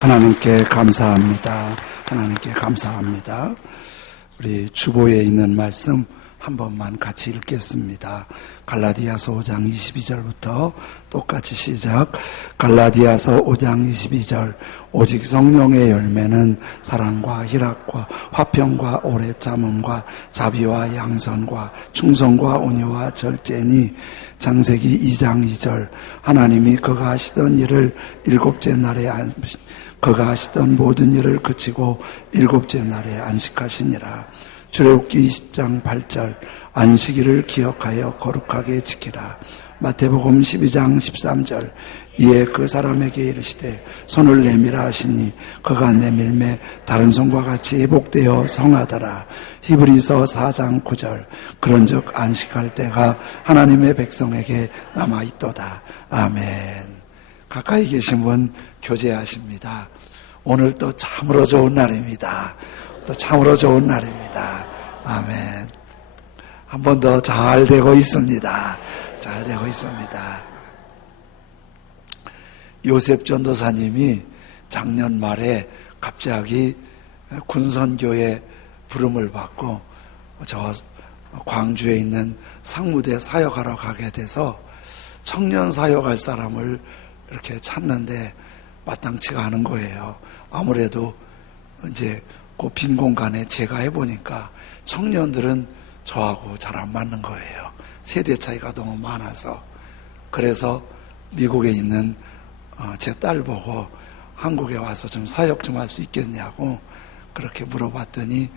하나님께 감사합니다. 하나님께 감사합니다. 우리 주보에 있는 말씀 한 번만 같이 읽겠습니다. 갈라디아서 5장 22절부터 똑같이 시작. 갈라디아서 5장 22절. 오직 성령의 열매는 사랑과 희락과 화평과 오래 참음과 자비와 양선과 충성과 온유와 절제니. 창세기 2장 2절. 하나님이 그가 하시던 일을 일곱째 날에 그가 하시던 모든 일을 그치고 일곱째 날에 안식하시니라. 출애굽기 20장 8절. 안식일을 기억하여 거룩하게 지키라. 마태복음 12장 13절. 이에 그 사람에게 이르시되 손을 내밀라 하시니 그가 내밀매 다른 손과 같이 회복되어 성하더라. 히브리서 4장 9절. 그런즉 안식할 때가 하나님의 백성에게 남아있도다. 아멘. 가까이 계신 분 교제하십니다. 오늘 또 참으로 좋은 날입니다. 또 참으로 좋은 날입니다. 아멘. 한 번 더 잘 되고 있습니다. 잘 되고 있습니다. 요셉 전도사님이 작년 말에 갑자기 군선교회 부름을 받고 저 광주에 있는 상무대 사역하러 가게 돼서 청년 사역할 사람을 이렇게 찾는데 마땅치가 않은 거예요. 아무래도 이제 그 빈 공간에 제가 해보니까 청년들은 저하고 잘 안 맞는 거예요. 세대 차이가 너무 많아서. 그래서 미국에 있는 제 딸 보고 한국에 와서 좀 사역 좀 할 수 있겠냐고 그렇게 물어봤더니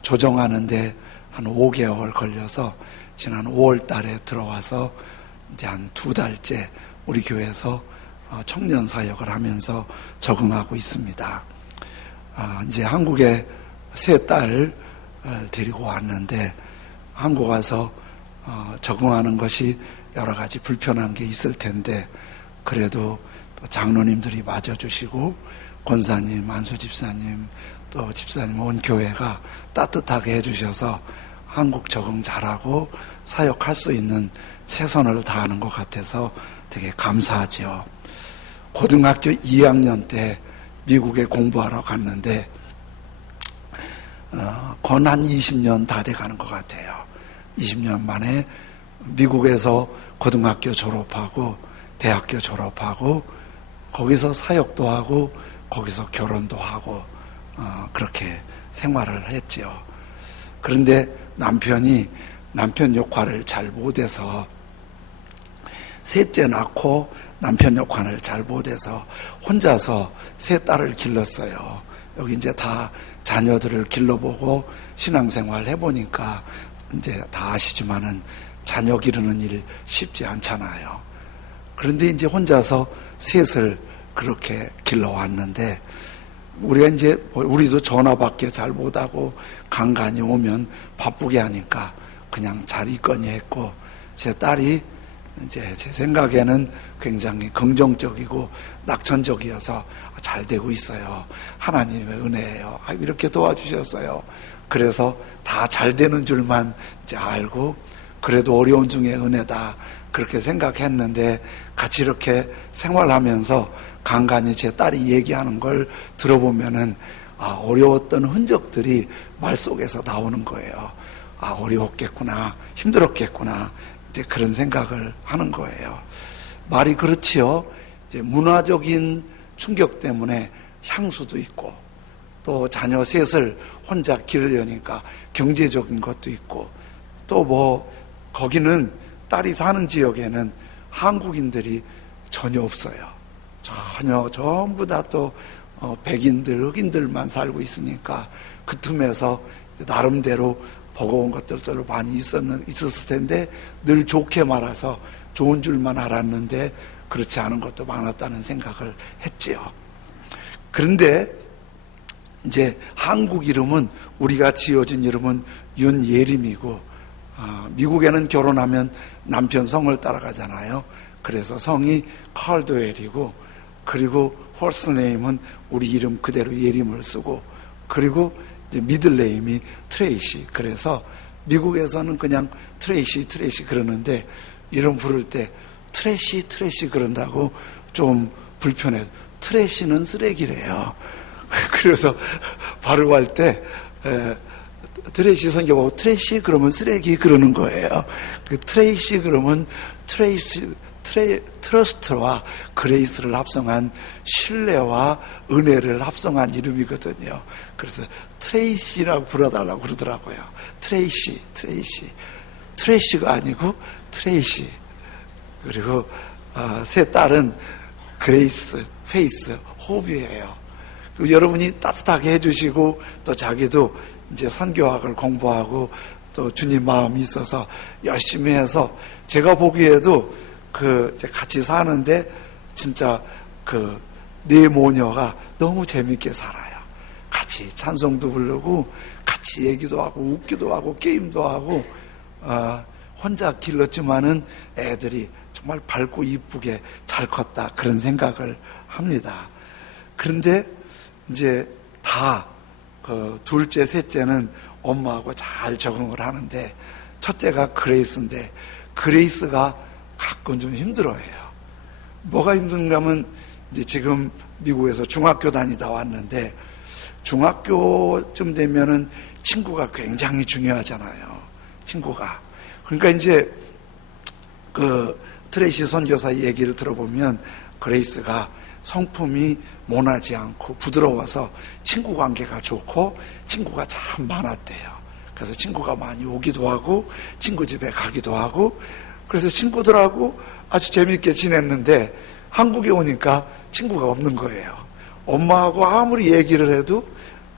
조정하는데 한 5개월 걸려서 지난 5월 달에 들어와서 이제 한 2달째 우리 교회에서 청년 사역을 하면서 적응하고 있습니다. 이제 한국에 새 딸 데리고 왔는데 한국 와서 적응하는 것이 여러 가지 불편한 게 있을 텐데 그래도 또 장로님들이 맞아주시고 권사님, 안수 집사님, 또 집사님 온 교회가 따뜻하게 해주셔서 한국 적응 잘하고 사역할 수 있는 최선을 다하는 것 같아서 되게 감사하죠. 고등학교 2학년 때 미국에 공부하러 갔는데 건 한 20년 다 돼가는 것 같아요. 20년 만에 미국에서 고등학교 졸업하고 대학교 졸업하고 거기서 사역도 하고 거기서 결혼도 하고 그렇게 생활을 했죠. 그런데 남편 역할을 잘 못해서 셋째 낳고 남편 역할을 잘 못해서 혼자서 세 딸을 길렀어요. 여기 이제 다 자녀들을 길러보고 신앙생활 해보니까 이제 다 아시지만은 자녀 기르는 일 쉽지 않잖아요. 그런데 이제 혼자서 셋을 그렇게 길러왔는데 우리도 전화밖에 잘 못하고 간간히 오면 바쁘게 하니까 그냥 잘 있거니 했고 제 딸이 이제 제 생각에는 굉장히 긍정적이고 낙천적이어서 잘 되고 있어요. 하나님의 은혜예요. 이렇게 도와주셨어요. 그래서 다 잘 되는 줄만 이제 알고 그래도 어려운 중에 은혜다 그렇게 생각했는데 같이 이렇게 생활하면서 간간히 제 딸이 얘기하는 걸 들어보면은 어려웠던 흔적들이 말 속에서 나오는 거예요. 어려웠겠구나, 힘들었겠구나 이제 그런 생각을 하는 거예요. 말이 그렇지요. 이제 문화적인 충격 때문에 향수도 있고 또 자녀 셋을 혼자 기르려니까 경제적인 것도 있고 또 거기는 딸이 사는 지역에는 한국인들이 전혀 없어요. 전부 다 또 백인들, 흑인들만 살고 있으니까 그 틈에서 나름대로 버거운 것들도 많이 있었을 텐데 늘 좋게 말아서 좋은 줄만 알았는데 그렇지 않은 것도 많았다는 생각을 했지요. 그런데 이제 한국 이름은 우리가 지어준 이름은 윤예림이고 미국에는 결혼하면 남편 성을 따라가잖아요. 그래서 성이 칼드웰이고 그리고 퍼스트네임은 우리 이름 그대로 예림을 쓰고 그리고 이제 미들네임이 트레이시. 그래서 미국에서는 그냥 트레이시 그러는데 이름 부를 때 트래시 그런다고 좀 불편해. 트래시는 쓰레기래요. 그래서 발음할 때 트래시 선교 보고 트래시 그러면 쓰레기 그러는 거예요. 그 트레이시 그러면 트러스트와 그레이스를 합성한 신뢰와 은혜를 합성한 이름이거든요. 그래서 트레이시라고 불러달라고 그러더라고요. 트레이시가 아니고 트레이시. 그리고 세 딸은 그레이스, 페이스, 호흡이에요. 여러분이 따뜻하게 해주시고 또 자기도 이제 선교학을 공부하고 또 주님 마음이 있어서 열심히 해서 제가 보기에도 같이 사는데 진짜 네 모녀가 너무 재밌게 살아요. 같이 찬송도 부르고 같이 얘기도 하고 웃기도 하고 게임도 하고 혼자 길렀지만은 애들이 정말 밝고 이쁘게 잘 컸다 그런 생각을 합니다. 그런데 이제 다 둘째, 셋째는 엄마하고 잘 적응을 하는데 첫째가 그레이스인데 그레이스가 가끔 좀 힘들어해요. 뭐가 힘든가면 이제 지금 미국에서 중학교 다니다 왔는데 중학교쯤 되면은 친구가 굉장히 중요하잖아요. 친구가. 그러니까 이제 트레이시 선교사 얘기를 들어보면 그레이스가 성품이 모나지 않고 부드러워서 친구 관계가 좋고 친구가 참 많았대요. 그래서 친구가 많이 오기도 하고 친구 집에 가기도 하고 그래서 친구들하고 아주 재미있게 지냈는데 한국에 오니까 친구가 없는 거예요. 엄마하고 아무리 얘기를 해도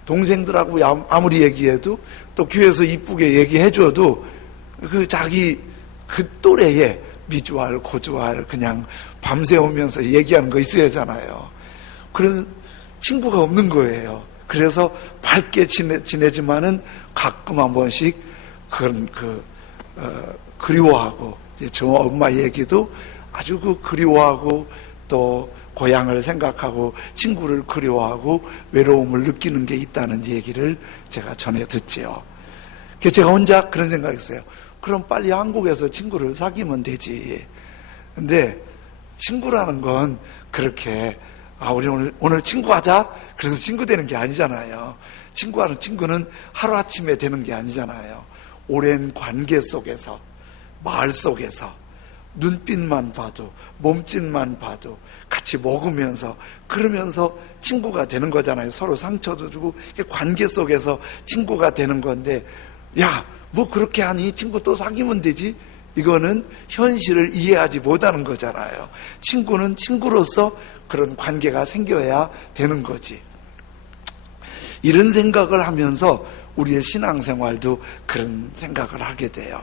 동생들하고 아무리 얘기해도 또 교회에서 이쁘게 얘기해줘도 자기 또래에 미주알, 고주알 그냥 밤새우면서 얘기하는 거 있어야 하잖아요. 그런 친구가 없는 거예요. 그래서 밝게 지내지만은 가끔 한 번씩 그리워하고 저 엄마 얘기도 아주 그리워하고 또 고향을 생각하고 친구를 그리워하고 외로움을 느끼는 게 있다는 얘기를 제가 전해 듣지요. 그래서 제가 혼자 그런 생각했어요. 그럼 빨리 한국에서 친구를 사귀면 되지. 근데 친구라는 건 그렇게 우리 오늘 친구하자 그래서 친구 되는 게 아니잖아요. 친구는 하루아침에 되는 게 아니잖아요. 오랜 관계 속에서 마을 속에서 눈빛만 봐도 몸짓만 봐도 같이 먹으면서 그러면서 친구가 되는 거잖아요. 서로 상처도 주고 관계 속에서 친구가 되는 건데 야 뭐 그렇게 하니 친구 또 사귀면 되지. 이거는 현실을 이해하지 못하는 거잖아요. 친구는 친구로서 그런 관계가 생겨야 되는 거지. 이런 생각을 하면서 우리의 신앙생활도 그런 생각을 하게 돼요.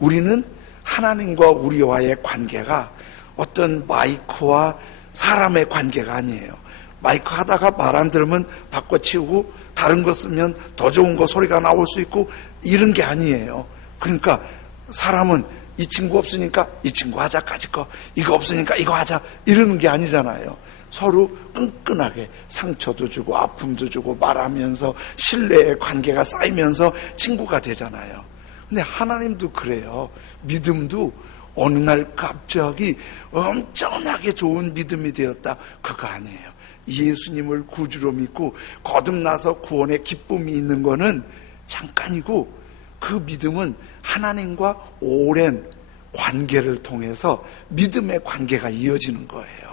우리는 하나님과 우리와의 관계가 어떤 마이크와 사람의 관계가 아니에요. 마이크 하다가 말 안 들으면 바꿔치우고 다른 거 쓰면 더 좋은 거 소리가 나올 수 있고 이런 게 아니에요. 그러니까 사람은 이 친구 없으니까 이 친구 하자 까짓 거 이거 없으니까 이거 하자 이러는 게 아니잖아요. 서로 끈끈하게 상처도 주고 아픔도 주고 말하면서 신뢰의 관계가 쌓이면서 친구가 되잖아요. 근데 하나님도 그래요. 믿음도 어느 날 갑자기 엄청나게 좋은 믿음이 되었다. 그거 아니에요. 예수님을 구주로 믿고 거듭나서 구원의 기쁨이 있는 거는 잠깐이고 그 믿음은 하나님과 오랜 관계를 통해서 믿음의 관계가 이어지는 거예요.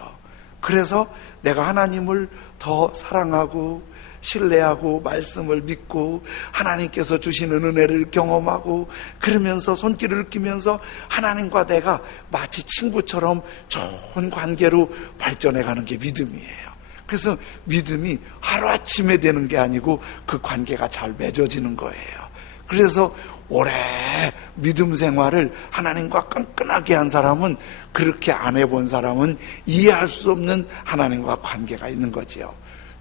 그래서 내가 하나님을 더 사랑하고 신뢰하고 말씀을 믿고 하나님께서 주시는 은혜를 경험하고 그러면서 손길을 끼면서 하나님과 내가 마치 친구처럼 좋은 관계로 발전해 가는 게 믿음이에요. 그래서 믿음이 하루아침에 되는 게 아니고 그 관계가 잘 맺어지는 거예요. 그래서 오래 믿음 생활을 하나님과 끈끈하게 한 사람은 그렇게 안 해본 사람은 이해할 수 없는 하나님과 관계가 있는 거지요.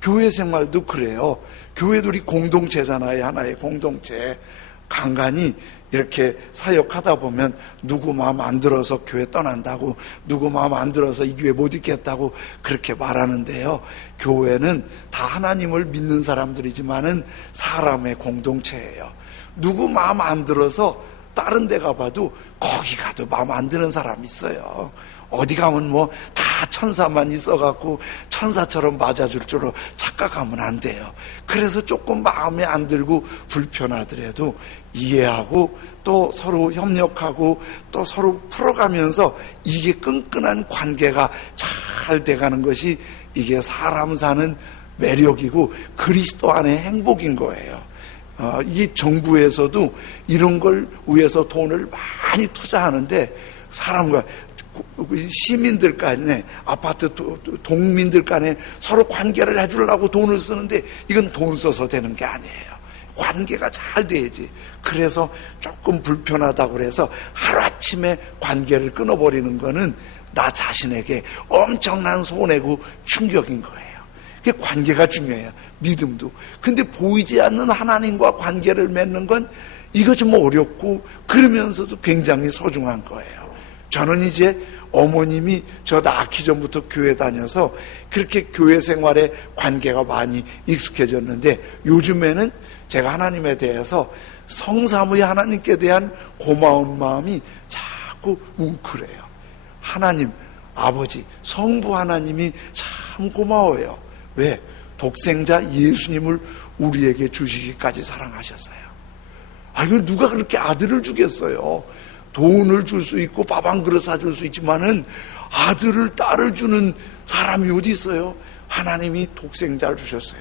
교회 생활도 그래요. 교회도 우리 공동체잖아요. 하나의 공동체. 간간히 이렇게 사역하다 보면 누구 마음 안 들어서 교회 떠난다고 누구 마음 안 들어서 이 교회 못 있겠다고 그렇게 말하는데요. 교회는 다 하나님을 믿는 사람들이지만은 사람의 공동체예요. 누구 마음 안 들어서 다른 데 가봐도 거기 가도 마음 안 드는 사람이 있어요. 어디 가면 뭐 다 천사만 있어갖고 천사처럼 맞아줄 줄로 착각하면 안 돼요. 그래서 조금 마음에 안 들고 불편하더라도 이해하고 또 서로 협력하고 또 서로 풀어가면서 이게 끈끈한 관계가 잘 돼가는 것이 이게 사람 사는 매력이고 그리스도 안의 행복인 거예요. 이 정부에서도 이런 걸 위해서 돈을 많이 투자하는데 사람과 시민들 간에 아파트 동민들 간에 서로 관계를 해주려고 돈을 쓰는데 이건 돈 써서 되는 게 아니에요. 관계가 잘 돼야지. 그래서 조금 불편하다고 그래서 하루아침에 관계를 끊어버리는 거는 나 자신에게 엄청난 손해고 충격인 거예요. 그게 관계가 중요해요. 믿음도. 근데 보이지 않는 하나님과 관계를 맺는 건 이거 좀 어렵고 그러면서도 굉장히 소중한 거예요. 저는 이제 어머님이 저 낳기 전부터 교회 다녀서 그렇게 교회 생활에 관계가 많이 익숙해졌는데 요즘에는 제가 하나님에 대해서 성삼위 하나님께 대한 고마운 마음이 자꾸 뭉클해요. 하나님, 아버지, 성부 하나님이 참 고마워요. 왜? 독생자 예수님을 우리에게 주시기까지 사랑하셨어요. 이거 누가 그렇게 아들을 주겠어요? 돈을 줄 수 있고 밥 한 그릇 사줄 수 있지만은 아들을 딸을 주는 사람이 어디 있어요? 하나님이 독생자를 주셨어요.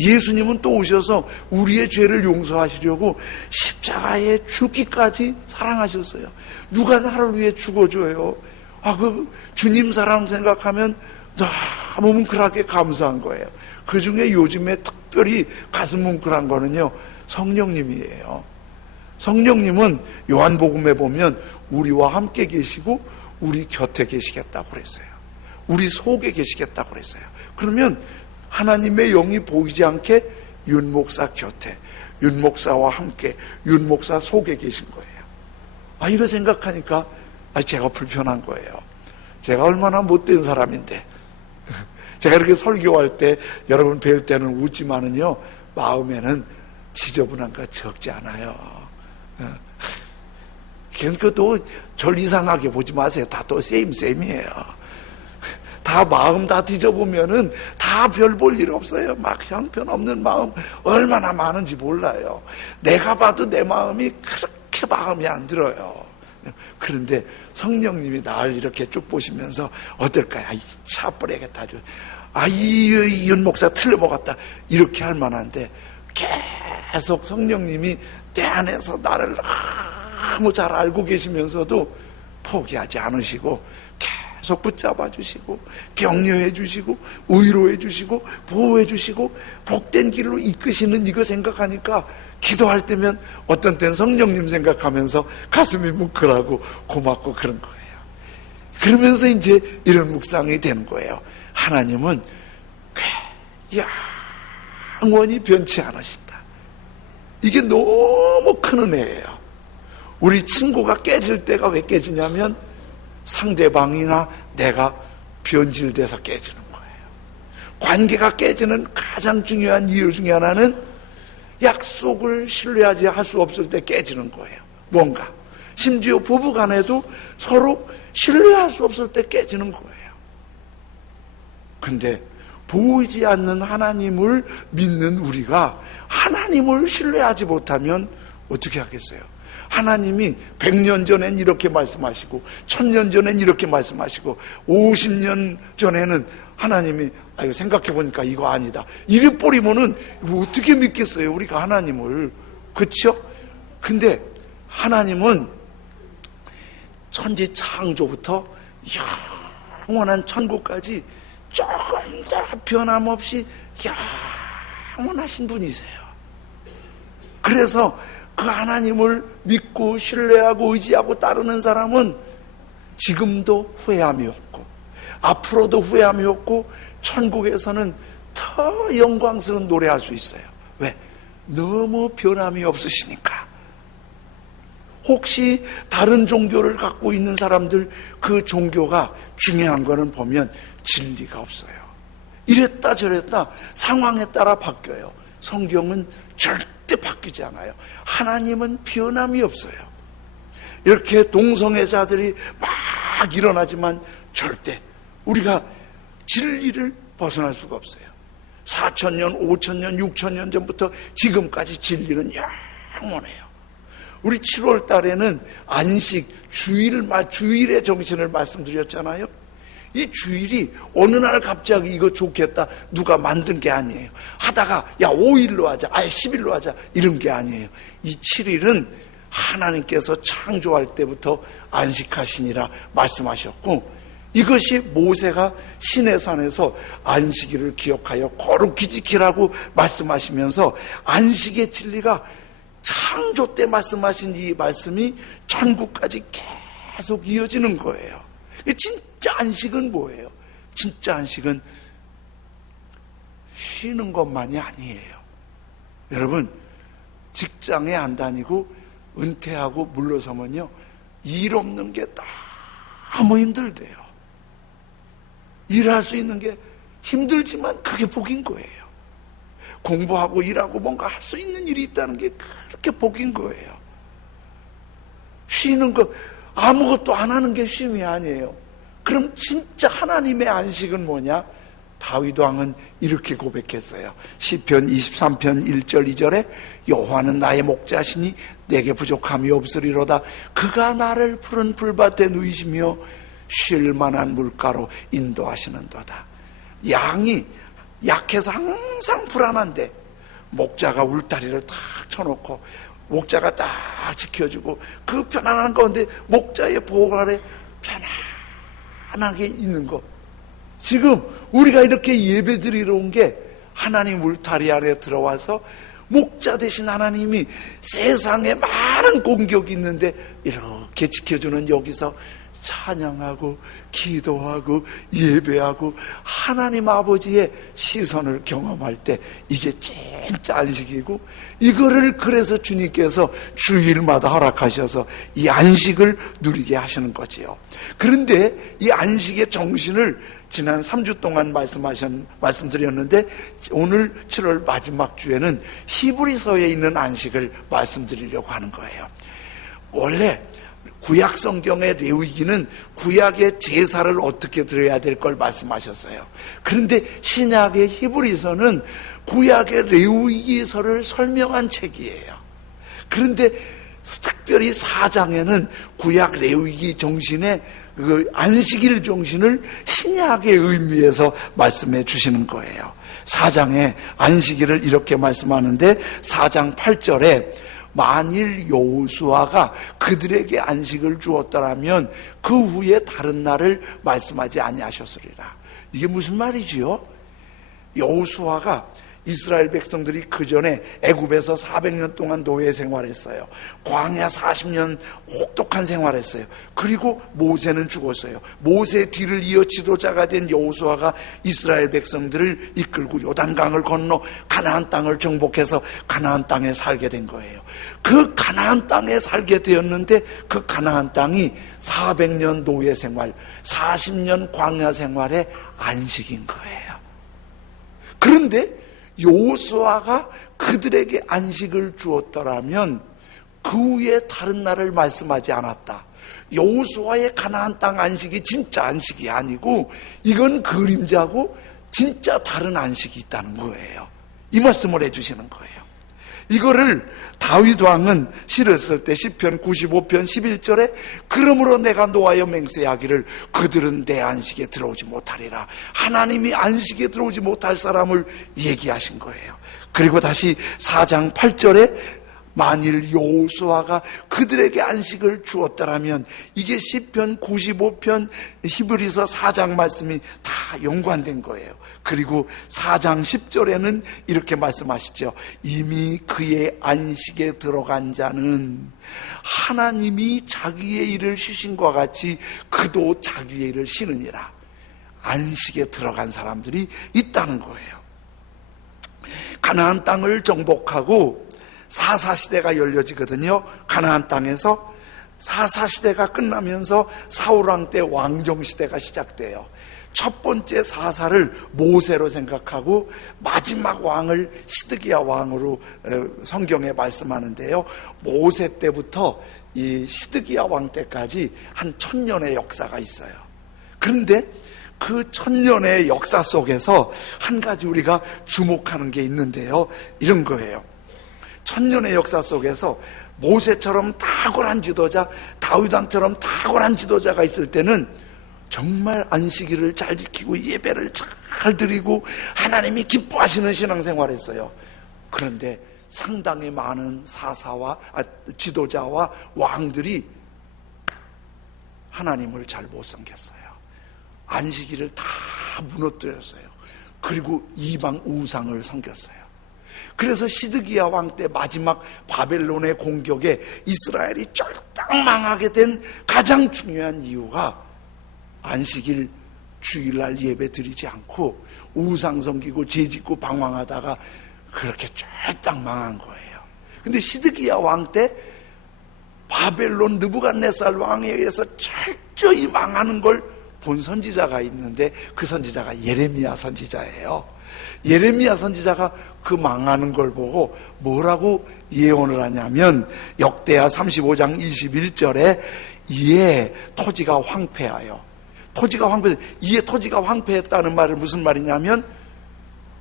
예수님은 또 오셔서 우리의 죄를 용서하시려고 십자가에 죽기까지 사랑하셨어요. 누가 나를 위해 죽어줘요? 그 주님 사랑 생각하면 너무 뭉클하게 감사한 거예요. 그 중에 요즘에 특별히 가슴 뭉클한 거는요, 성령님이에요. 성령님은 요한복음에 보면 우리와 함께 계시고 우리 곁에 계시겠다고 그랬어요. 우리 속에 계시겠다고 그랬어요. 그러면 하나님의 영이 보이지 않게 윤 목사 곁에, 윤 목사와 함께, 윤 목사 속에 계신 거예요. 이거 생각하니까 제가 불편한 거예요. 제가 얼마나 못된 사람인데 제가 이렇게 설교할 때 여러분 뵐 때는 웃지만은요 마음에는 지저분한 거 적지 않아요. 그러니까 또 절 이상하게 보지 마세요. 다 또 셈이에요. 다 마음 다 뒤져보면은 다 별 볼 일 없어요. 막 형편없는 마음 얼마나 많은지 몰라요. 내가 봐도 내 마음이 그렇게 마음에 안 들어요. 그런데 성령님이 날 이렇게 쭉 보시면서 어떨까요? 차 버려야겠다. 이 윤 목사 틀려먹었다. 이렇게 할 만한데 계속 성령님이 내 안에서 나를 너무 잘 알고 계시면서도 포기하지 않으시고 계속 붙잡아 주시고 격려해 주시고 위로해 주시고 보호해 주시고 복된 길로 이끄시는 이거 생각하니까 기도할 때면 어떤 때는 성령님 생각하면서 가슴이 뭉클하고 고맙고 그런 거예요. 그러면서 이제 이런 묵상이 되는 거예요. 하나님은 영원히 변치 않으신다. 이게 너무 큰 은혜예요. 우리 친구가 깨질 때가 왜 깨지냐면 상대방이나 내가 변질돼서 깨지는 거예요. 관계가 깨지는 가장 중요한 이유 중에 하나는 약속을 신뢰하지 할 수 없을 때 깨지는 거예요. 뭔가 심지어 부부간에도 서로 신뢰할 수 없을 때 깨지는 거예요. 근데 보이지 않는 하나님을 믿는 우리가 하나님을 신뢰하지 못하면 어떻게 하겠어요? 하나님이 100년 전엔 이렇게 말씀하시고 1000년 전엔 이렇게 말씀하시고 50년 전에는 하나님이 이거 생각해보니까 이거 아니다 이래 버리면은 어떻게 믿겠어요? 우리가 하나님을. 그렇죠? 근데 하나님은 천지 창조부터 영원한 천국까지 조금 더 변함없이 영원하신 분이세요. 그래서 그 하나님을 믿고 신뢰하고 의지하고 따르는 사람은 지금도 후회함이 없고 앞으로도 후회함이 없고 천국에서는 더 영광스러운 노래할 수 있어요. 왜? 너무 변함이 없으시니까. 혹시 다른 종교를 갖고 있는 사람들 그 종교가 중요한 거는 보면 진리가 없어요. 이랬다 저랬다 상황에 따라 바뀌어요. 성경은 절대 바뀌지 않아요. 하나님은 변함이 없어요. 이렇게 동성애자들이 막 일어나지만 절대 우리가 진리를 벗어날 수가 없어요. 4,000년, 5,000년, 6,000년 전부터 지금까지 진리는 영원해요. 우리 7월 달에는 안식, 주일의 정신을 말씀드렸잖아요. 이 주일이 어느 날 갑자기 이거 좋겠다 누가 만든 게 아니에요. 하다가 야 5일로 하자, 아예 10일로 하자 이런 게 아니에요. 이 7일은 하나님께서 창조할 때부터 안식하시니라 말씀하셨고, 이것이 모세가 시내산에서 안식일을 기억하여 거룩히 지키라고 말씀하시면서 안식의 진리가 창조 때 말씀하신 이 말씀이 천국까지 계속 이어지는 거예요. 진짜 안식은 뭐예요? 진짜 안식은 쉬는 것만이 아니에요. 여러분, 직장에 안 다니고 은퇴하고 물러서면요, 일 없는 게 너무 힘들대요. 일할 수 있는 게 힘들지만 그게 복인 거예요. 공부하고 일하고 뭔가 할 수 있는 일이 있다는 게 그렇게 복인 거예요. 쉬는 거, 아무것도 안 하는 게 쉼이 아니에요. 그럼 진짜 하나님의 안식은 뭐냐? 다윗 왕은 이렇게 고백했어요. 시편 23편 1절 2절에 여호와는 나의 목자시니 내게 부족함이 없으리로다. 그가 나를 푸른 풀밭에 누이시며 쉴 만한 물가로 인도하시는도다. 양이 약해서 항상 불안한데 목자가 울타리를 탁 쳐놓고 목자가 딱 지켜주고 그 편안한 가운데 목자의 보호 아래 편안하게 있는 거. 지금 우리가 이렇게 예배드리러 온 게 하나님 울타리 안에 들어와서 목자 되신 하나님이 세상에 많은 공격이 있는데 이렇게 지켜주는 여기서 찬양하고 기도하고 예배하고 하나님 아버지의 시선을 경험할 때 이게 진짜 안식이고, 이거를 그래서 주님께서 주일마다 허락하셔서 이 안식을 누리게 하시는 거지요. 그런데 이 안식의 정신을 지난 3주 동안 말씀드렸는데 오늘 7월 마지막 주에는 히브리서에 있는 안식을 말씀드리려고 하는 거예요. 원래 구약 성경의 레위기는 구약의 제사를 어떻게 드려야 될 걸 말씀하셨어요. 그런데 신약의 히브리서는 구약의 레위기서를 설명한 책이에요. 그런데 특별히 4장에는 구약 레위기 정신의 그 안식일 정신을 신약의 의미에서 말씀해 주시는 거예요. 4장에 안식일을 이렇게 말씀하는데 4장 8절에 만일 여호수아가 그들에게 안식을 주었더라면 그 후에 다른 날을 말씀하지 아니하셨으리라. 이게 무슨 말이지요? 여호수아가 이스라엘 백성들이 그 전에 애굽에서 400년 동안 노예 생활했어요. 광야 40년 혹독한 생활했어요. 그리고 모세는 죽었어요. 모세 뒤를 이어 지도자가 된 여호수아가 이스라엘 백성들을 이끌고 요단강을 건너 가나안 땅을 정복해서 가나안 땅에 살게 된 거예요. 그 가나안 땅에 살게 되었는데 그 가나안 땅이 400년 노예 생활, 40년 광야 생활의 안식인 거예요. 그런데 여호수아가 그들에게 안식을 주었더라면 그 후에 다른 날을 말씀하지 않았다. 여호수아의 가나안 땅 안식이 진짜 안식이 아니고 이건 그림자고 진짜 다른 안식이 있다는 거예요. 이 말씀을 해주시는 거예요. 이거를 다윗 왕은 실었을 때 시편 95편 11절에 그러므로 내가 노하여 맹세하기를 그들은 내 안식에 들어오지 못하리라. 하나님이 안식에 들어오지 못할 사람을 얘기하신 거예요. 그리고 다시 4장 8절에 만일 여호수아가 그들에게 안식을 주었더라면, 이게 시편 95편 히브리서 4장 말씀이 다 연관된 거예요. 그리고 4장 10절에는 이렇게 말씀하시죠. 이미 그의 안식에 들어간 자는 하나님이 자기의 일을 쉬신과 같이 그도 자기의 일을 쉬느니라. 안식에 들어간 사람들이 있다는 거예요. 가나안 땅을 정복하고 사사시대가 열려지거든요. 가나안 땅에서 사사시대가 끝나면서 사울왕 때 왕정시대가 시작돼요. 첫 번째 사사를 모세로 생각하고 마지막 왕을 시드기야 왕으로 성경에 말씀하는데요. 모세 때부터 이 시드기야 왕 때까지 한 1000년의 역사가 있어요. 그런데 그 천년의 역사 속에서 한 가지 우리가 주목하는 게 있는데요, 이런 거예요. 천년의 역사 속에서 모세처럼 탁월한 지도자, 다윗 왕처럼 탁월한 지도자가 있을 때는 정말 안식일을 잘 지키고 예배를 잘 드리고 하나님이 기뻐하시는 신앙생활을 했어요. 그런데 상당히 많은 지도자와 왕들이 하나님을 잘 못 섬겼어요. 안식일을 다 무너뜨렸어요. 그리고 이방 우상을 섬겼어요. 그래서 시드기야 왕 때 마지막 바벨론의 공격에 이스라엘이 쫄딱 망하게 된 가장 중요한 이유가 안식일 주일날 예배 드리지 않고 우상 섬기고 죄짓고 방황하다가 그렇게 쫄딱 망한 거예요. 근데 시드기야 왕 때 바벨론 느부갓네살 왕에 의해서 철저히 망하는 걸 본 선지자가 있는데 그 선지자가 예레미야 선지자예요. 예레미야 선지자가 그 망하는 걸 보고 뭐라고 예언을 하냐면 역대하 35장 21절에 이에 토지가 황폐하여, 이에 토지가 황폐했다는 말은 무슨 말이냐면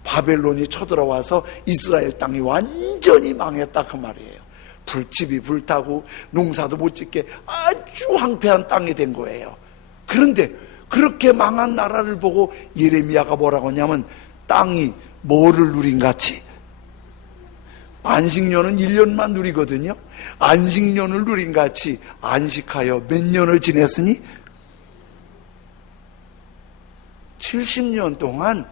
바벨론이 쳐들어와서 이스라엘 땅이 완전히 망했다 그 말이에요. 불집이 불타고 농사도 못 짓게 아주 황폐한 땅이 된 거예요. 그런데 그렇게 망한 나라를 보고 예레미야가 뭐라고 하냐면 땅이 뭐를 누린 같이, 안식년은 1년만 누리거든요. 안식년을 누린 같이 안식하여 몇 년을 지냈으니 70년 동안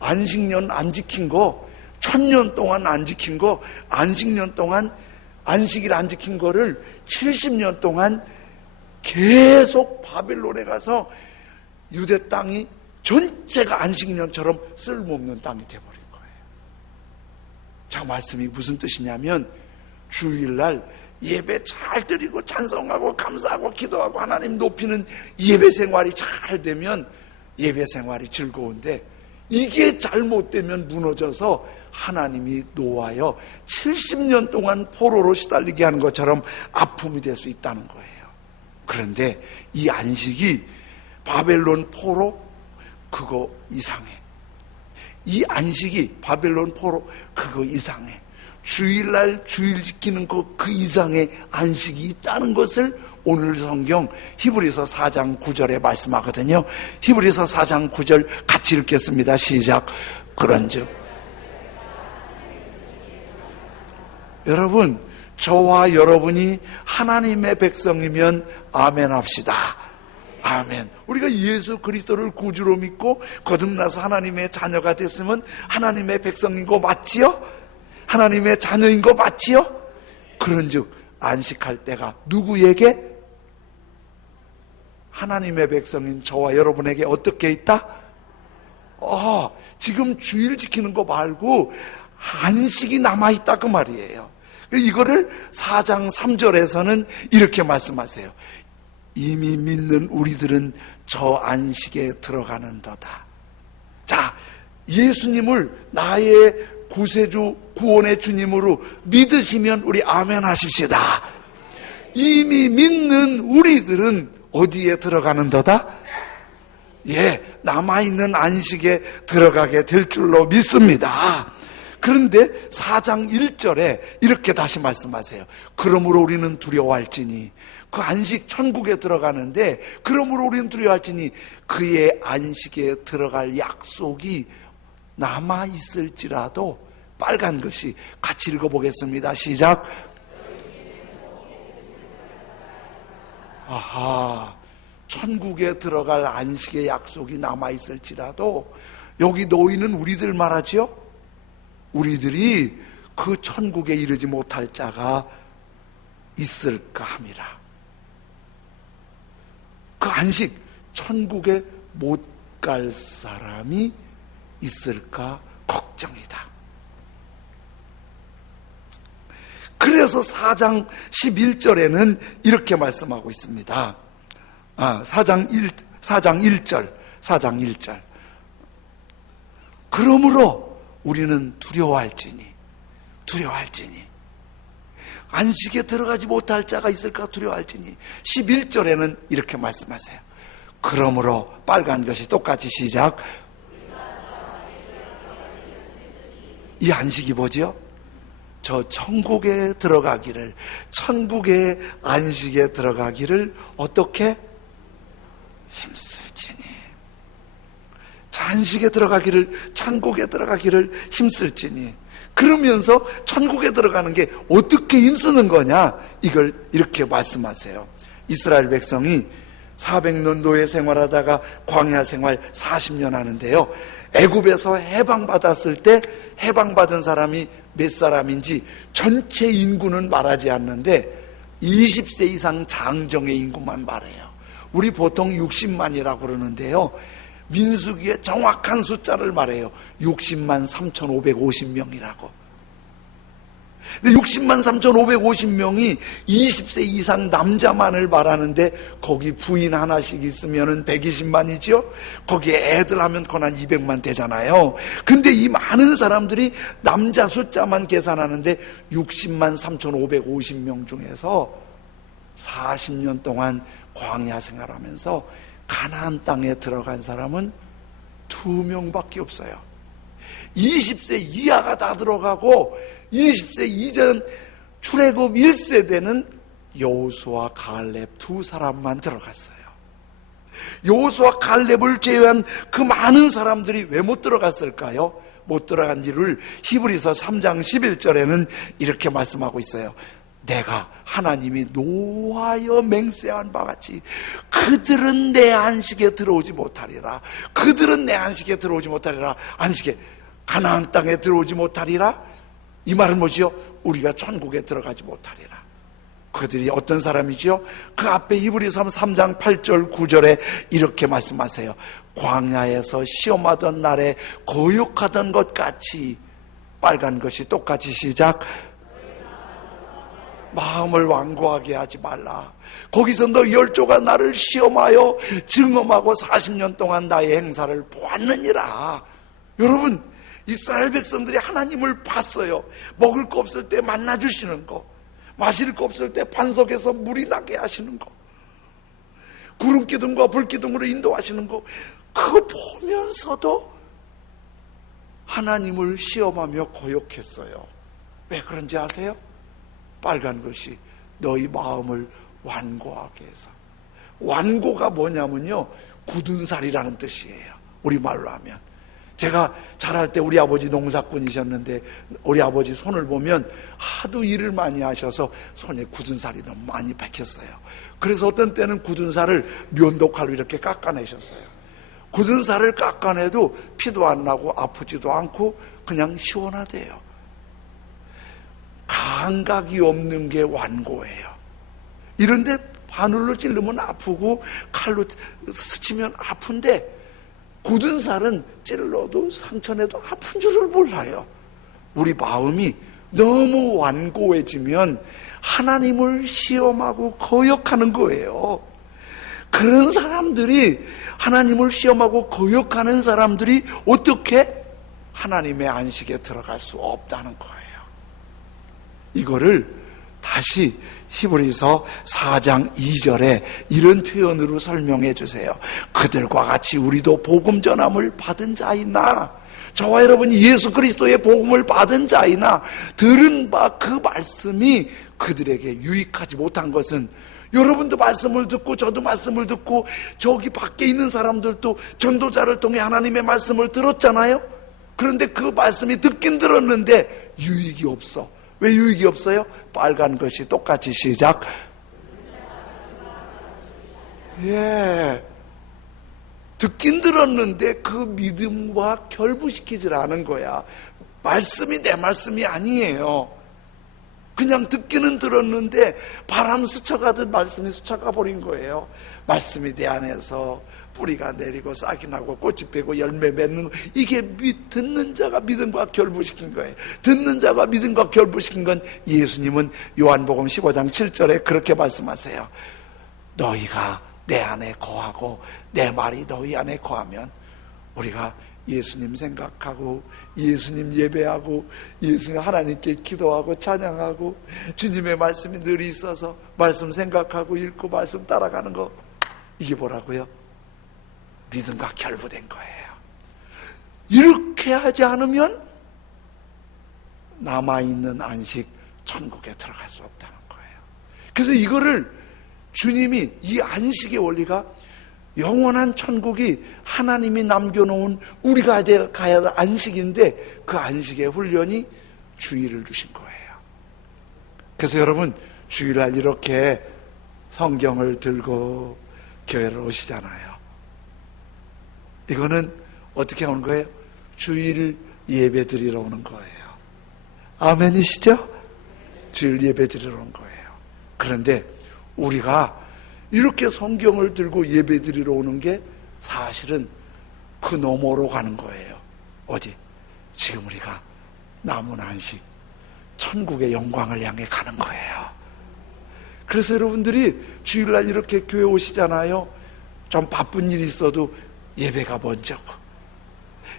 안식년 안 지킨 거, 1000년 동안 안 지킨 거, 안식년 동안 안식일 안 지킨 거를 70년 동안 계속 바벨론에 가서 유대 땅이 전체가 안식년처럼 쓸모없는 땅이 돼버린 거예요. 자, 말씀이 무슨 뜻이냐면 주일날 예배 잘 드리고 찬송하고 감사하고 기도하고 하나님 높이는 예배 생활이 잘 되면 예배 생활이 즐거운데, 이게 잘못되면 무너져서 하나님이 노하여 70년 동안 포로로 시달리게 하는 것처럼 아픔이 될 수 있다는 거예요. 그런데 이 안식이 바벨론 포로 그거 이상해. 이 안식이 바벨론 포로 그거 이상해. 주일날 주일 지키는 그 이상의 안식이 있다는 것을 오늘 성경 히브리서 4장 9절에 말씀하거든요. 히브리서 4장 9절 같이 읽겠습니다. 시작. 그런즉 여러분, 저와 여러분이 하나님의 백성이면 아멘 합시다. 아멘. 우리가 예수 그리스도를 구주로 믿고 거듭나서 하나님의 자녀가 됐으면 하나님의 백성인 거 맞지요? 하나님의 자녀인 거 맞지요? 그런즉 안식할 때가 누구에게? 하나님의 백성인 저와 여러분에게 어떻게 있다? 지금 주일 지키는 거 말고 안식이 남아있다 그 말이에요. 이거를 4장 3절에서는 이렇게 말씀하세요. 이미 믿는 우리들은 저 안식에 들어가는도다. 자, 예수님을 나의 구세주 구원의 주님으로 믿으시면 우리 아멘 하십시다. 이미 믿는 우리들은 어디에 들어가는도다? 남아있는 안식에 들어가게 될 줄로 믿습니다. 그런데 4장 1절에 이렇게 다시 말씀하세요. 그러므로 우리는 두려워할지니, 그 안식 천국에 들어가는데 그러므로 우리는 두려워할지니 그의 안식에 들어갈 약속이 남아있을지라도, 빨간 것이 같이 읽어보겠습니다. 시작. 천국에 들어갈 안식의 약속이 남아있을지라도, 여기 놓이는 우리들 말하지요? 우리들이 그 천국에 이르지 못할 자가 있을까 함이라. 그 안식, 천국에 못 갈 사람이 있을까 걱정이다. 그래서 4장 11절에는 이렇게 말씀하고 있습니다. 4장 1절. 그러므로 우리는 두려워할지니 안식에 들어가지 못할 자가 있을까 두려워할지니. 11절에는 이렇게 말씀하세요. 그러므로 빨간 것이 똑같이 시작. 이 안식이 뭐죠? 저 천국에 들어가기를, 천국의 안식에 들어가기를 어떻게? 힘쓸지니. 저 안식에 들어가기를, 천국에 들어가기를 힘쓸지니. 그러면서 천국에 들어가는 게 어떻게 힘쓰는 거냐? 이걸 이렇게 말씀하세요. 이스라엘 백성이 400년 노예 생활하다가 광야 생활 40년 하는데요, 애굽에서 해방받았을 때 해방받은 사람이 몇 사람인지 전체 인구는 말하지 않는데 20세 이상 장정의 인구만 말해요. 우리 보통 60만이라고 그러는데요, 민수기의 정확한 숫자를 말해요. 60만 3,550명이라고. 근데 60만 3,550명이 20세 이상 남자만을 말하는데 거기 부인 하나씩 있으면 120만이죠. 거기에 애들 하면 거의 한 200만 되잖아요. 근데 이 많은 사람들이 남자 숫자만 계산하는데 60만 3,550명 중에서 40년 동안 광야 생활하면서 가나안 땅에 들어간 사람은 2명밖에 없어요. 20세 이하가 다 들어가고 20세 이전 출애굽 1세대는 여호수아 갈렙 두 사람만 들어갔어요. 여호수아 갈렙을 제외한 그 많은 사람들이 왜 못 들어갔을까요? 못 들어간지를 히브리서 3장 11절에는 이렇게 말씀하고 있어요. 내가 하나님이 노하여 맹세한 바 같이 그들은 내 안식에 들어오지 못하리라. 그들은 내 안식에 들어오지 못하리라. 안식에, 가나안 땅에 들어오지 못하리라. 이 말은 뭐지요? 우리가 천국에 들어가지 못하리라. 그들이 어떤 사람이지요? 그 앞에 히브리서 3장 8절 9절에 이렇게 말씀하세요. 광야에서 시험하던 날에 거역하던 것 같이, 빨간 것이 똑같이 시작. 마음을 완고하게 하지 말라. 거기서 너 열조가 나를 시험하여 증언하고 40년 동안 나의 행사를 보았느니라. 여러분, 이스라엘 백성들이 하나님을 봤어요. 먹을 거 없을 때 만나 주시는 거, 마실 거 없을 때 반석에서 물이 나게 하시는 거, 구름 기둥과 불 기둥으로 인도하시는 거, 그거 보면서도 하나님을 시험하며 거역했어요. 왜 그런지 아세요? 빨간 것이 너희 마음을 완고하게 해서. 완고가 뭐냐면요, 굳은 살이라는 뜻이에요. 우리말로 하면. 제가 자랄 때 우리 아버지 농사꾼이셨는데 우리 아버지 손을 보면 하도 일을 많이 하셔서 손에 굳은 살이 너무 많이 박혔어요. 그래서 어떤 때는 굳은 살을 면도칼로 이렇게 깎아내셨어요. 굳은 살을 깎아내도 피도 안 나고 아프지도 않고 그냥 시원하대요. 감각이 없는 게 완고예요. 이런데 바늘로 찌르면 아프고 칼로 스치면 아픈데 굳은 살은 찔러도 상처내도 아픈 줄을 몰라요. 우리 마음이 너무 완고해지면 하나님을 시험하고 거역하는 거예요. 그런 사람들이, 하나님을 시험하고 거역하는 사람들이 어떻게 하나님의 안식에 들어갈 수 없다는 거예요. 이거를 다시 히브리서 4장 2절에 이런 표현으로 설명해 주세요. 그들과 같이 우리도 복음 전함을 받은 자이나, 저와 여러분이 예수 그리스도의 복음을 받은 자이나 들은 바 그 말씀이 그들에게 유익하지 못한 것은, 여러분도 말씀을 듣고 저도 말씀을 듣고 저기 밖에 있는 사람들도 전도자를 통해 하나님의 말씀을 들었잖아요. 그런데 그 말씀이 듣긴 들었는데 유익이 없어. 왜 유익이 없어요? 빨간 것이 똑같이 시작. 듣긴 들었는데 그 믿음과 결부시키질 않은 거야. 말씀이 내 말씀이 아니에요. 그냥 듣기는 들었는데 바람 스쳐가듯 말씀이 스쳐가 버린 거예요. 말씀이 내 안에서 뿌리가 내리고 싹이 나고 꽃이 피고 열매 맺는 거, 이게 듣는 자가 믿음과 결부시킨 거예요. 듣는 자가 믿음과 결부시킨 건 예수님은 요한복음 15장 7절에 그렇게 말씀하세요. 너희가 내 안에 거하고 내 말이 너희 안에 거하면, 우리가 예수님 생각하고 예수님 예배하고 예수님 하나님께 기도하고 찬양하고 주님의 말씀이 늘 있어서 말씀 생각하고 읽고 말씀 따라가는 거, 이게 뭐라고요? 믿음과 결부된 거예요. 이렇게 하지 않으면 남아있는 안식 천국에 들어갈 수 없다는 거예요. 그래서 이거를 주님이, 이 안식의 원리가 영원한 천국이 하나님이 남겨놓은 우리가 가야 할 안식인데, 그 안식의 훈련이 주일을 주신 거예요. 그래서 여러분, 주일날 이렇게 성경을 들고 교회를 오시잖아요. 이거는 어떻게 오는 거예요? 주일 예배 드리러 오는 거예요. 아멘이시죠? 주일 예배 드리러 오는 거예요. 그런데 우리가 이렇게 성경을 들고 예배 드리러 오는 게 사실은 그 너머로 가는 거예요. 어디? 지금 우리가 남은 안식, 천국의 영광을 향해 가는 거예요. 그래서 여러분들이 주일날 이렇게 교회 오시잖아요. 좀 바쁜 일이 있어도 예배가 먼저고,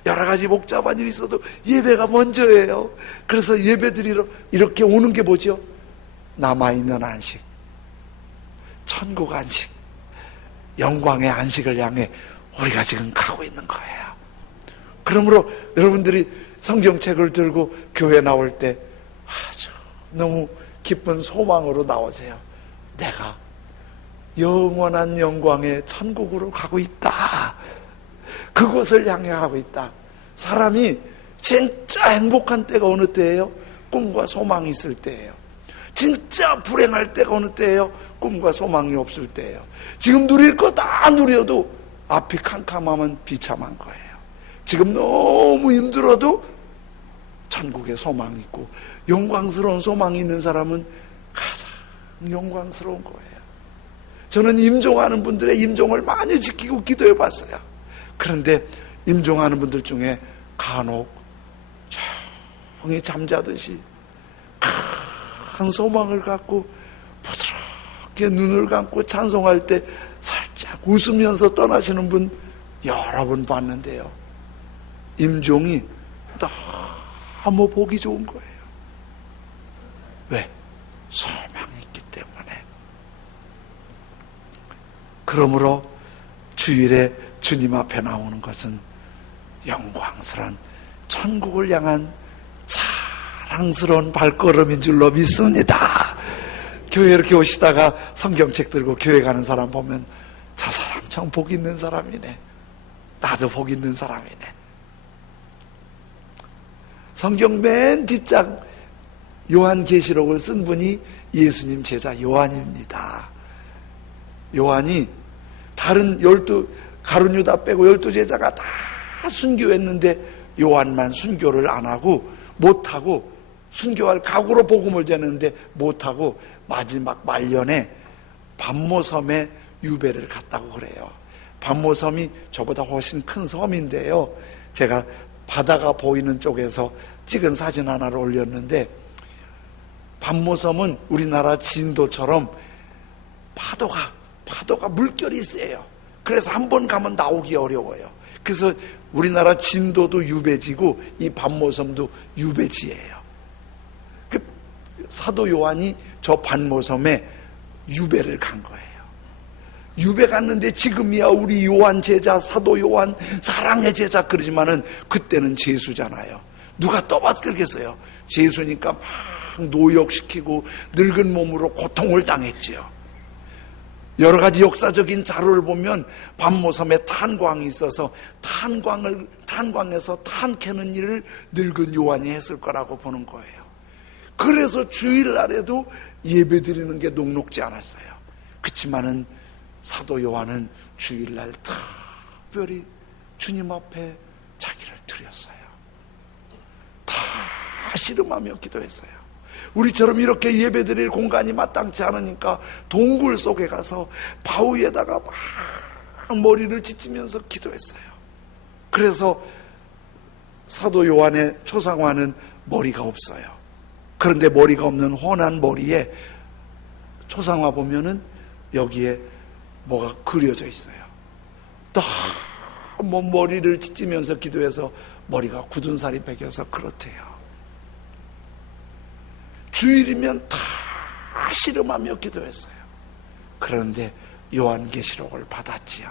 여러 가지 복잡한 일이 있어도 예배가 먼저예요. 그래서 예배 드리러 이렇게 오는 게 뭐죠? 남아있는 안식, 천국 안식, 영광의 안식을 향해 우리가 지금 가고 있는 거예요. 그러므로 여러분들이 성경책을 들고 교회 나올 때 아주 너무 기쁜 소망으로 나오세요. 내가 영원한 영광의 천국으로 가고 있다. 그곳을 향해 가고 있다. 사람이 진짜 행복한 때가 어느 때예요? 꿈과 소망이 있을 때예요. 진짜 불행할 때가 어느 때예요? 꿈과 소망이 없을 때예요. 지금 누릴 거 다 누려도 앞이 캄캄하면 비참한 거예요. 지금 너무 힘들어도 천국에 소망이 있고 영광스러운 소망이 있는 사람은 가장 영광스러운 거예요. 저는 임종하는 분들의 임종을 많이 지키고 기도해 봤어요. 그런데 임종하는 분들 중에 간혹 조용히 잠자듯이 큰 소망을 갖고 부드럽게 눈을 감고 찬송할 때 살짝 웃으면서 떠나시는 분 여러 분 봤는데요. 임종이 너무 보기 좋은 거예요. 왜? 소망이 있기 때문에. 그러므로 주일에 주님 앞에 나오는 것은 영광스러운 천국을 향한 자랑스러운 발걸음인 줄로 믿습니다. 교회 이렇게 오시다가 성경책 들고 교회 가는 사람 보면 저 사람 참 복 있는 사람이네. 나도 복 있는 사람이네. 성경 맨 뒷장 요한계시록을 쓴 분이 예수님 제자 요한입니다. 요한이 다른 12 가룟 유다 빼고 12제자가 다 순교했는데 요한만 순교를 안 하고 못하고, 순교할 각오로 복음을 전했는데 못하고 마지막 말년에 반모섬에 유배를 갔다고 그래요. 반모섬이 저보다 훨씬 큰 섬인데요, 제가 바다가 보이는 쪽에서 찍은 사진 하나를 올렸는데, 반모섬은 우리나라 진도처럼 파도가 물결이 세요. 그래서 한 번 가면 나오기 어려워요. 그래서 우리나라 진도도 유배지고 이 반모섬도 유배지예요. 그 사도 요한이 저 반모섬에 유배를 간 거예요. 유배 갔는데 지금이야 우리 요한 제자, 사도 요한 사랑의 제자 그러지만은 그때는 죄수잖아요. 누가 떠받들겠어요. 죄수니까 막 노역시키고 늙은 몸으로 고통을 당했지요. 여러 가지 역사적인 자료를 보면 반모섬에 탄광이 있어서 탄광에서 탄 캐는 일을 늙은 요한이 했을 거라고 보는 거예요. 그래서 주일날에도 예배 드리는 게 녹록지 않았어요. 그렇지만은 사도 요한은 주일날 특별히 주님 앞에 자기를 드렸어요. 다 씨름하며 기도했어요. 우리처럼 이렇게 예배드릴 공간이 마땅치 않으니까 동굴 속에 가서 바위에다가 막 머리를 찢으면서 기도했어요. 그래서 사도 요한의 초상화는 머리가 없어요. 그런데 머리가 없는 훤한 머리에 초상화 보면은 여기에 뭐가 그려져 있어요. 너무 머리를 찢으면서 기도해서 머리가 굳은 살이 배겨서 그렇대요. 주일이면 다 씨름하며 기도했어요. 그런데 요한계시록을 받았지요.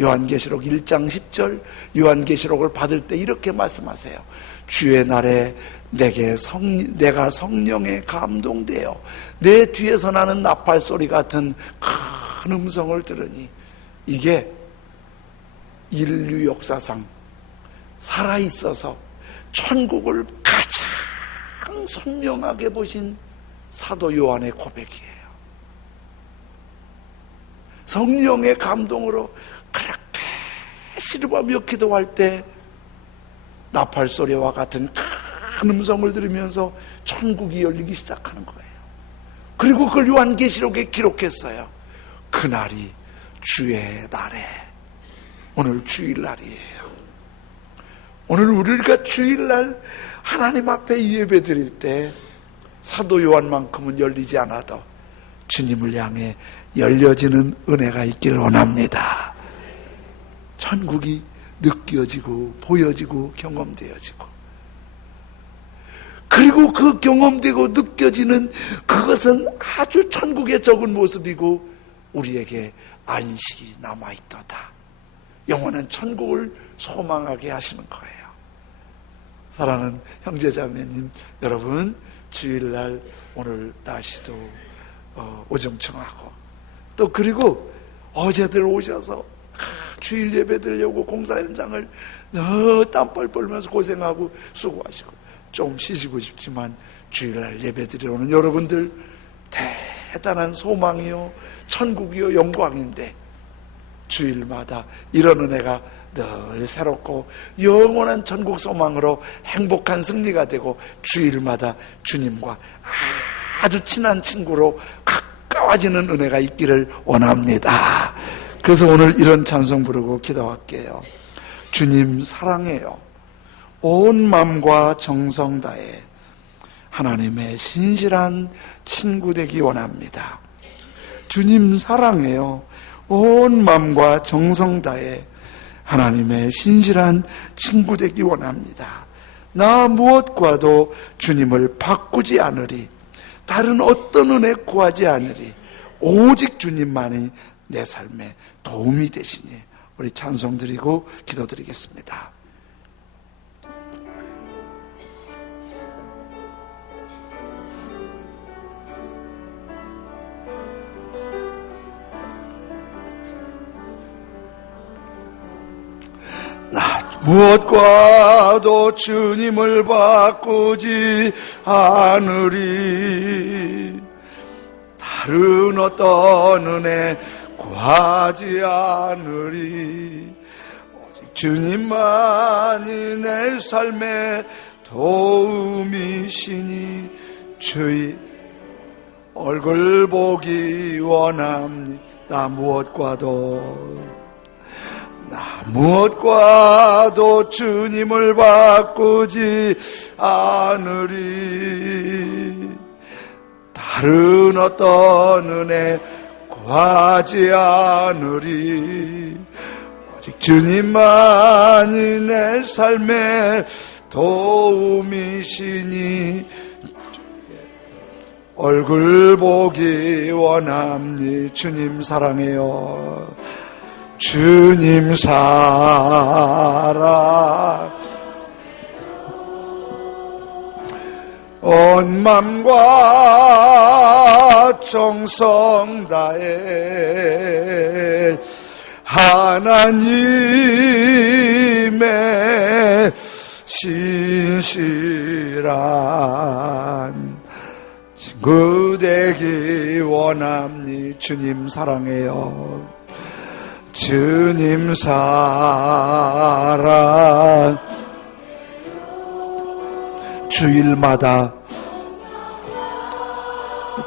요한계시록 1장 10절, 요한계시록을 받을 때 이렇게 말씀하세요. 주의 날에 내가 성령에 감동되어 내 뒤에서 나는 나팔 소리 같은 큰 음성을 들으니, 이게 인류 역사상 살아있어서 천국을 가장 선명하게 보신 사도 요한의 고백이에요. 성령의 감동으로 그렇게 시름하며 기도할 때 나팔 소리와 같은 큰 음성을 들으면서 천국이 열리기 시작하는 거예요. 그리고 그걸 요한계시록에 기록했어요. 그날이 주의 날에, 오늘 주일날이에요. 오늘 우리가 주일날 하나님 앞에 예배 드릴 때 사도 요한만큼은 열리지 않아도 주님을 향해 열려지는 은혜가 있기를 원합니다. 천국이 느껴지고 보여지고 경험되어지고, 그리고 그 경험되고 느껴지는 그것은 아주 천국의 적은 모습이고 우리에게 안식이 남아있도다. 영원한 천국을 소망하게 하시는 거예요. 사랑하는 형제자매님 여러분, 주일날 오늘 날씨도 어정청하고, 또 그리고 어제들 오셔서 주일 예배 드리려고 공사 현장을 땀 뻘뻘 흘면서 고생하고 수고하시고 좀 쉬시고 싶지만 주일날 예배 드리러 오는 여러분들 대단한 소망이요 천국이요 영광인데, 주일마다 이런 은혜가 늘 새롭고 영원한 천국 소망으로 행복한 승리가 되고 주일마다 주님과 아주 친한 친구로 가까워지는 은혜가 있기를 원합니다. 그래서 오늘 이런 찬송 부르고 기도할게요. 주님 사랑해요. 온 마음과 정성 다해 하나님의 신실한 친구 되기 원합니다. 주님 사랑해요. 온 마음과 정성 다해 하나님의 신실한 친구 되기 원합니다. 나 무엇과도 주님을 바꾸지 않으리. 다른 어떤 은혜 구하지 않으리. 오직 주님만이 내 삶에 도움이 되시니. 우리 찬송 드리고 기도 드리겠습니다. 나 무엇과도 주님을 바꾸지 않으리. 다른 어떤 은혜 구하지 않으리. 오직 주님만이 내 삶의 도움이시니 주의 얼굴 보기 원합니다. 나 무엇과도 주님을 바꾸지 않으리. 다른 어떤 은혜 구하지 않으리. 오직 주님만이 내 삶의 도움이시니 얼굴 보기 원합니. 주님 사랑해요. 주님 사랑 온 맘과 정성 다해 하나님의 신실한 친구 되기 원합니. 주님 사랑해요. 주님 사랑 주일마다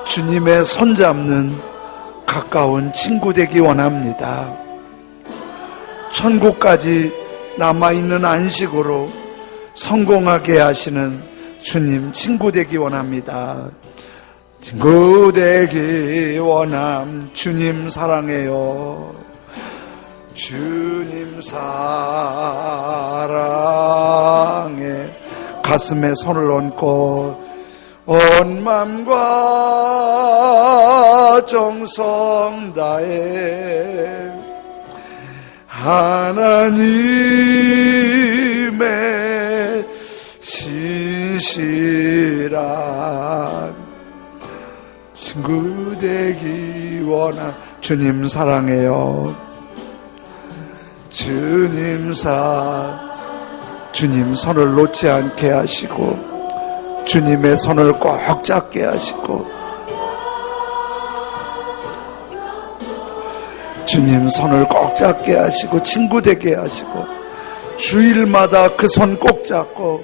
주님의 손잡는 가까운 친구 되기 원합니다. 천국까지 남아있는 안식으로 성공하게 하시는 주님 친구 되기 원합니다. 친구 되기 원함. 주님 사랑해요. 주님 사랑에 가슴에 손을 얹고 온 맘과 정성 다해 하나님의 신실한 친구 되기 원한 주님 사랑해요. 주님 손을 놓지 않게 하시고 주님의 손을 꼭 잡게 하시고 주님 손을 꼭 잡게 하시고 친구 되게 하시고 주일마다 그 손 꼭 잡고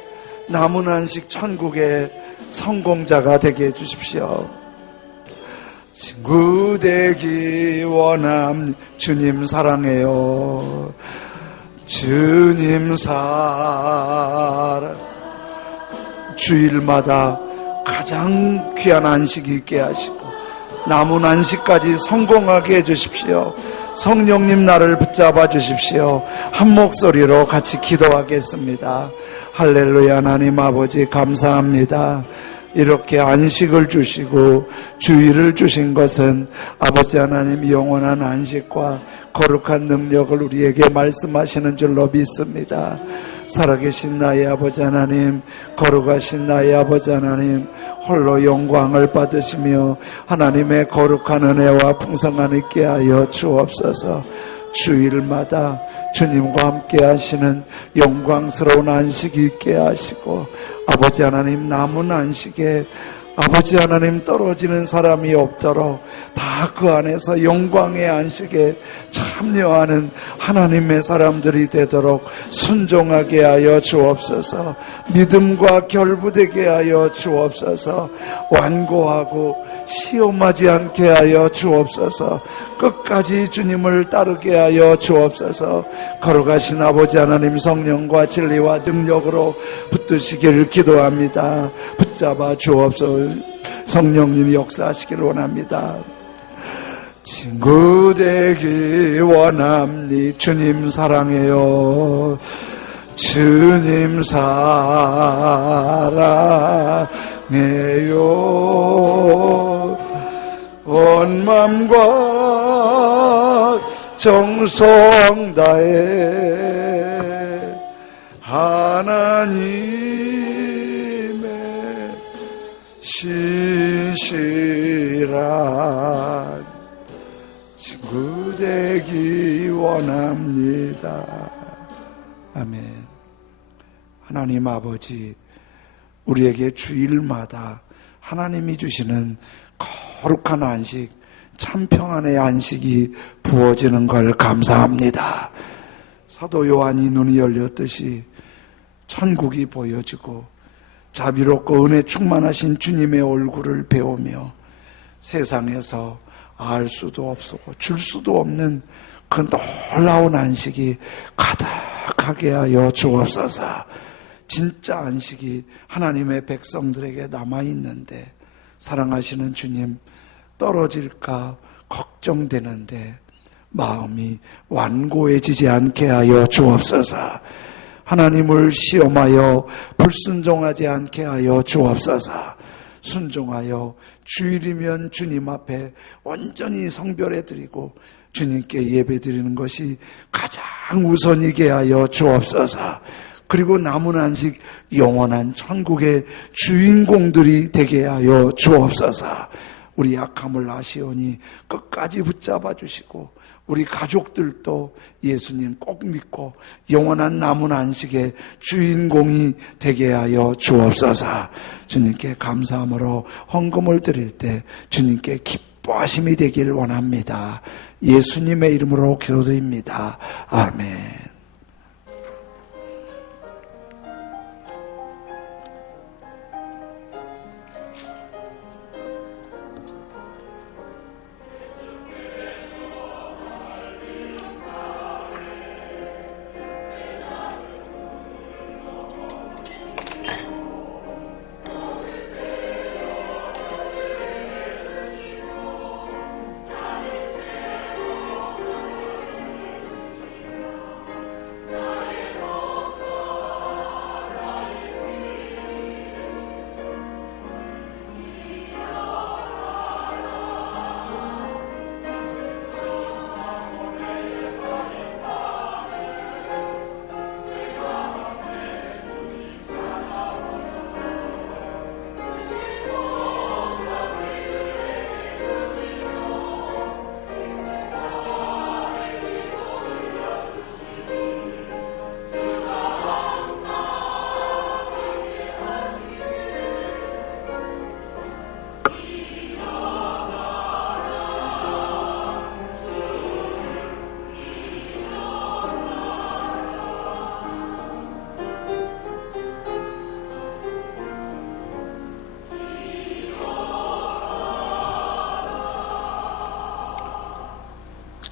남은 한식 천국의 성공자가 되게 해주십시오. 친구 되기 원함. 주님 사랑해요. 주님 사랑. 주일마다 가장 귀한 안식 있게 하시고 남은 안식까지 성공하게 해주십시오. 성령님 나를 붙잡아 주십시오. 한 목소리로 같이 기도하겠습니다. 할렐루야. 하나님 아버지 감사합니다. 이렇게 안식을 주시고 주의를 주신 것은 아버지 하나님 영원한 안식과 거룩한 능력을 우리에게 말씀하시는 줄로 믿습니다. 살아계신 나의 아버지 하나님, 거룩하신 나의 아버지 하나님, 홀로 영광을 받으시며 하나님의 거룩한 은혜와 풍성한 있게 하여 주옵소서. 주일마다 주님과 함께 하시는 영광스러운 안식이 있게 하시고 아버지 하나님 남은 안식에 아버지 하나님 떨어지는 사람이 없도록 다 그 안에서 영광의 안식에 참여하는 하나님의 사람들이 되도록 순종하게 하여 주옵소서. 믿음과 결부되게 하여 주옵소서. 완고하고 시험하지 않게 하여 주옵소서. 끝까지 주님을 따르게 하여 주옵소서. 거룩하신 아버지 하나님 성령과 진리와 능력으로 붙드시기를 기도합니다. 붙잡아 주옵소서. 성령님 역사하시기를 원합니다. 친구 되기 원합니. 주님 사랑해요. 주님 사랑해요. 온 맘과 정성 다해 하나님의 신실한 친구 되기 원합니다. 아멘. 하나님 아버지, 우리에게 주일마다 하나님이 주시는 거룩한 안식, 참 평안의 안식이 부어지는 걸 감사합니다. 사도 요한이 눈이 열렸듯이 천국이 보여지고 자비롭고 은혜 충만하신 주님의 얼굴을 배우며 세상에서 알 수도 없고 줄 수도 없는 그 놀라운 안식이 가득하게 하여 주옵소서. 진짜 안식이 하나님의 백성들에게 남아있는데 사랑하시는 주님, 떨어질까 걱정되는데 마음이 완고해지지 않게 하여 주옵소서. 하나님을 시험하여 불순종하지 않게 하여 주옵소서. 순종하여 주일이면 주님 앞에 온전히 성별해 드리고 주님께 예배 드리는 것이 가장 우선이게 하여 주옵소서. 그리고 남은 안식 영원한 천국의 주인공들이 되게 하여 주옵소서. 우리 약함을 아시오니 끝까지 붙잡아 주시고 우리 가족들도 예수님 꼭 믿고 영원한 남은 안식의 주인공이 되게 하여 주옵소서. 주님께 감사함으로 헌금을 드릴 때 주님께 기뻐하심이 되길 원합니다. 예수님의 이름으로 기도드립니다. 아멘.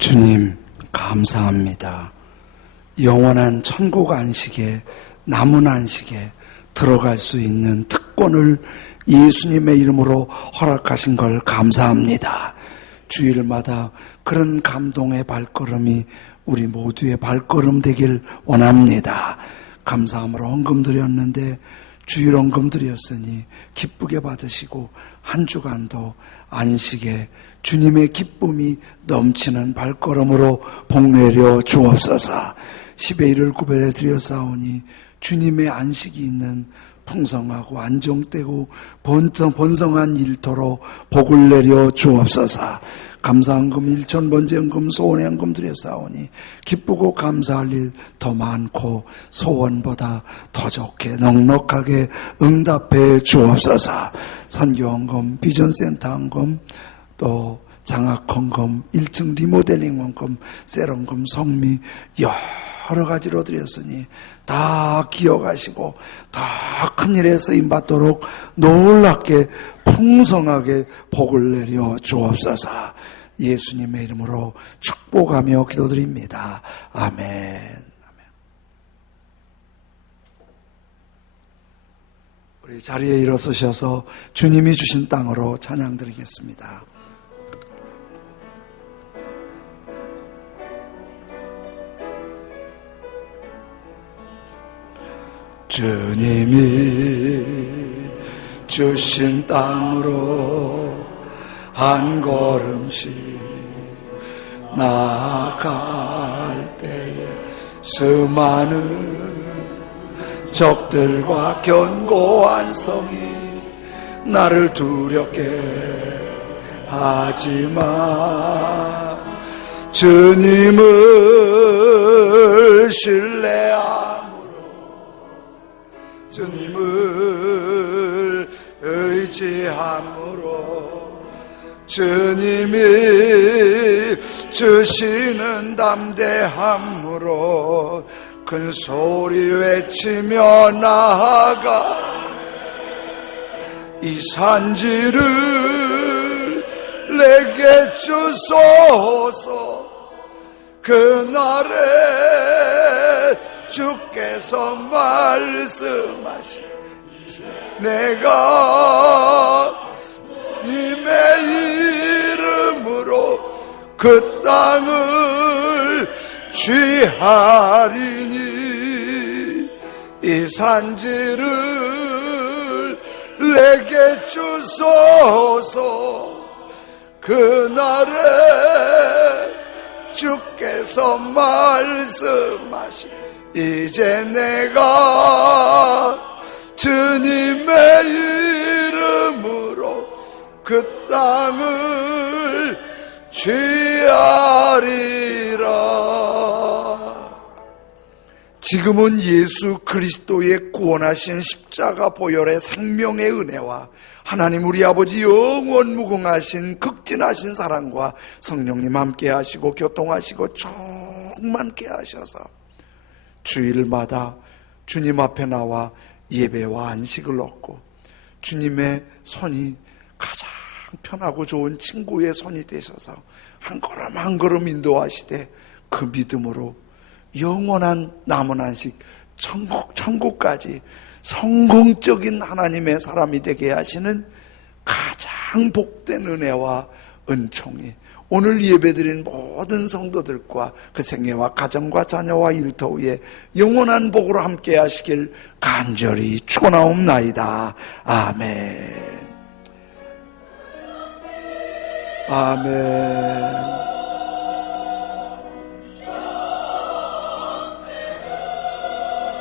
주님, 감사합니다. 영원한 천국 안식에, 남은 안식에 들어갈 수 있는 특권을 예수님의 이름으로 허락하신 걸 감사합니다. 주일마다 그런 감동의 발걸음이 우리 모두의 발걸음 되길 원합니다. 감사함으로 헌금 드렸는데 주일 헌금 드렸으니 기쁘게 받으시고 한 주간도 안식에 주님의 기쁨이 넘치는 발걸음으로 복내려 주옵소서. 10의 1을 구별해 드렸사오니 주님의 안식이 있는 풍성하고 안정되고 번성한 일터로 복을 내려 주옵소서. 감사헌금 1,000번째 헌금 소원의 헌금 드렸사오니 기쁘고 감사할 일 더 많고 소원보다 더 좋게 넉넉하게 응답해 주옵소서. 선교헌금, 비전센터 헌금, 또 장학헌금, 1층 리모델링 헌금, 셀헌금, 성미 여러 가지로 드렸으니 다 기억하시고 더 큰 일에 쓰임받도록 놀랍게 풍성하게 복을 내려 주옵소서. 예수님의 이름으로 축복하며 기도드립니다. 아멘. 우리 자리에 일어서셔서 주님이 주신 땅으로 찬양 드리겠습니다. 주님이 주신 땅으로 한 걸음씩 나아갈 때에 수많은 적들과 견고한 성이 나를 두렵게 하지만 주님을 신뢰함으로 주님을 의지함으로 주님이 주시는 담대함으로 큰 소리 외치며 나아가 이 산지를 내게 주소서. 그날에 주께서 말씀하신 내가 님의 이름으로 그 땅을 취하리니 이 산지를 내게 주소서. 그날에 주께서 말씀하신 이제 내가 주님의 이름으로 그 땅을 취하리라. 지금은 예수 그리스도의 구원하신 십자가 보혈의 생명의 은혜와 하나님 우리 아버지 영원 무궁하신 극진하신 사랑과 성령님 함께 하시고 교통하시고 충만케 하셔서 주일마다 주님 앞에 나와 예배와 안식을 얻고 주님의 손이 가장 편하고 좋은 친구의 손이 되셔서 한 걸음 한 걸음 인도하시되 그 믿음으로 영원한 남은 안식 천국까지 성공적인 하나님의 사람이 되게 하시는 가장 복된 은혜와 은총이 오늘 예배드린 모든 성도들과 그 생애와 가정과 자녀와 일터 위에 영원한 복으로 함께 하시길 간절히 축원하옵나이다. 아멘. 아멘.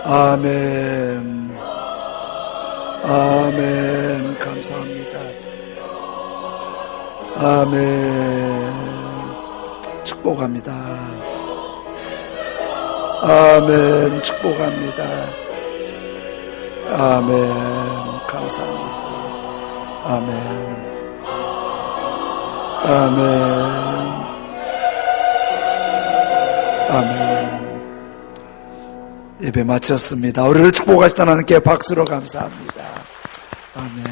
아멘. 아멘. 감사합니다. 아멘. 축복합니다. 아멘. 축복합니다. 아멘. 감사합니다. 아멘. 아멘. 아멘. 예배 마쳤습니다. 우리를 축복하시다 하나님께 박수로 감사합니다. 아멘.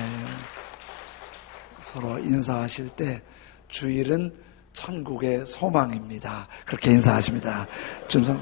서로 인사하실 때 주일은 천국의 소망입니다. 그렇게 인사하십니다. 준성